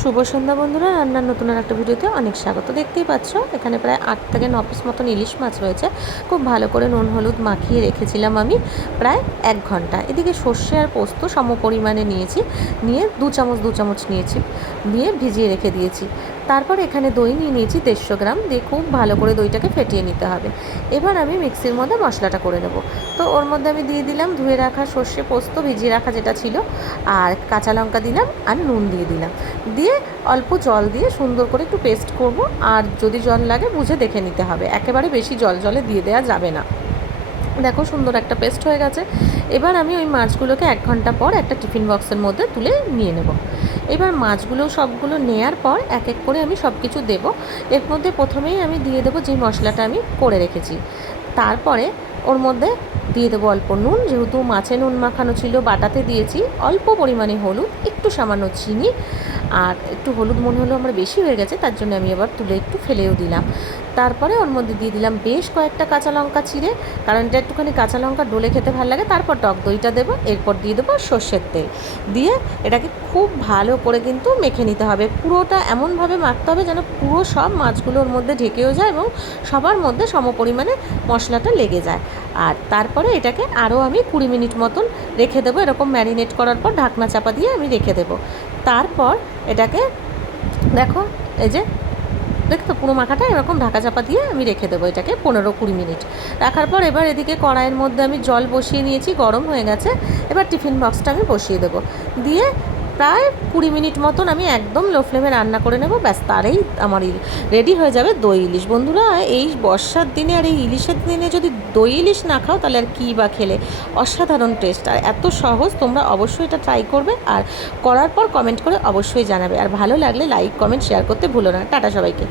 শুভ সন্ধ্যা বন্ধুরা, রান্নার নতুন আর একটা ভিডিওতে অনেক স্বাগত। দেখতেই পাচ্ছ, এখানে প্রায় আট থেকে ন পিস মতন ইলিশ মাছ রয়েছে। খুব ভালো করে নুন, হলুদ মাখিয়ে রেখেছিলাম আমি প্রায় এক ঘণ্টা। এদিকে সর্ষে আর পোস্ত সম পরিমাণে নিয়েছি, নিয়ে দু চামচ দু চামচ নিয়েছি নিয়ে ভিজিয়ে রেখে দিয়েছি। তারপর এখানে দই নিয়ে নিয়েছি দেড়শো গ্রাম। দিয়ে খুব ভালো করে দইটাকে ফেটিয়ে নিতে হবে। এবার আমি মিক্সির মধ্যে মশলাটা করে নেব। তো ওর মধ্যে আমি দিয়ে দিলাম, ধুয়ে রাখা সর্ষে পোস্ত, ভিজিয়ে রাখা যেটা ছিল, আর কাঁচা লঙ্কা দিলাম আর নুন দিয়ে দিলাম। দিয়ে অল্প জল দিয়ে সুন্দর করে একটু পেস্ট করব। আর যদি জল লাগে, বুঝে দেখে নিতে হবে। একেবারে বেশি জল জলে দিয়ে দেওয়া যাবে না। দেখো সুন্দর একটা পেস্ট হয়ে গেছে। এবার আমি ওই মাছগুলোকে এক ঘণ্টা পর একটা টিফিন বক্সের মধ্যে তুলে নিয়ে নেব। এবার মাছগুলো সবগুলো নেয়ার পর এক এক করে আমি সব কিছু দেবো। এর মধ্যে প্রথমেই আমি দিয়ে দেবো যে মশলাটা আমি করে রেখেছি। তারপরে ওর মধ্যে দিয়ে দেবো অল্প নুন, যেহেতু মাছে নুন মাখানো ছিল, বাটাতে দিয়েছি। অল্প পরিমাণে হলুদ, একটু সামান্য চিনি আর একটু হলুদ মনে হলো আমার বেশি হয়ে গেছে, তার জন্য আমি এবার তুলে একটু ফেলেও দিলাম। তারপরে ওর মধ্যে দিয়ে দিলাম বেশ কয়েকটা কাঁচা লঙ্কা চিড়ে কারণ এটা একটুখানি কাঁচা লঙ্কা ডলে খেতে ভালো লাগে, তারপর টক দইটা দেবো, এরপর দিয়ে দেবো সর্ষের তেল। দিয়ে এটাকে খুব ভালো করে কিন্তু মেখে নিতে হবে। পুরোটা এমনভাবে মাখতে হবে যেন পুরো সব মাছগুলোর মধ্যে ঢেকেও যায় এবং সবার মধ্যে সমপরিমাণে মশলাটা লেগে যায়। আর তারপরে এটাকে আরও আমি কুড়ি মিনিট মতন রেখে দেবো, এরকম ম্যারিনেট করার পর ঢাকনা চাপা দিয়ে আমি রেখে দেবো। তারপর এটাকে দেখো, এই যে, দেখ তো পুরো মাখাটা এরকম ঢাকা চাপা দিয়ে আমি রেখে দেবো এটাকে পনেরো কুড়ি মিনিট। রাখার পর এবার এদিকে কড়াইয়ের মধ্যে আমি জল বসিয়ে নিয়েছি, গরম হয়ে গেছে। এবার টিফিন বক্সটা আমি বসিয়ে দেবো। দিয়ে প্রায় কুড়ি মিনিট মতন আমি একদম লো ফ্লেমে রান্না করে নেব। ব্যাস, তারেই আমার রেডি হয়ে যাবে দই ইলিশ। বন্ধুরা, এই বর্ষার দিনে আর এই ইলিশের দিনে যদি দই ইলিশ না খাও, তাহলে আর কী বা খেলে? অসাধারণ টেস্ট আর এত সহজ, তোমরা অবশ্যই এটা ট্রাই করবে। আর করার পর কমেন্ট করে অবশ্যই জানাবে। আর ভালো লাগলে লাইক কমেন্ট শেয়ার করতে ভুলো না। টাটা সবাইকে।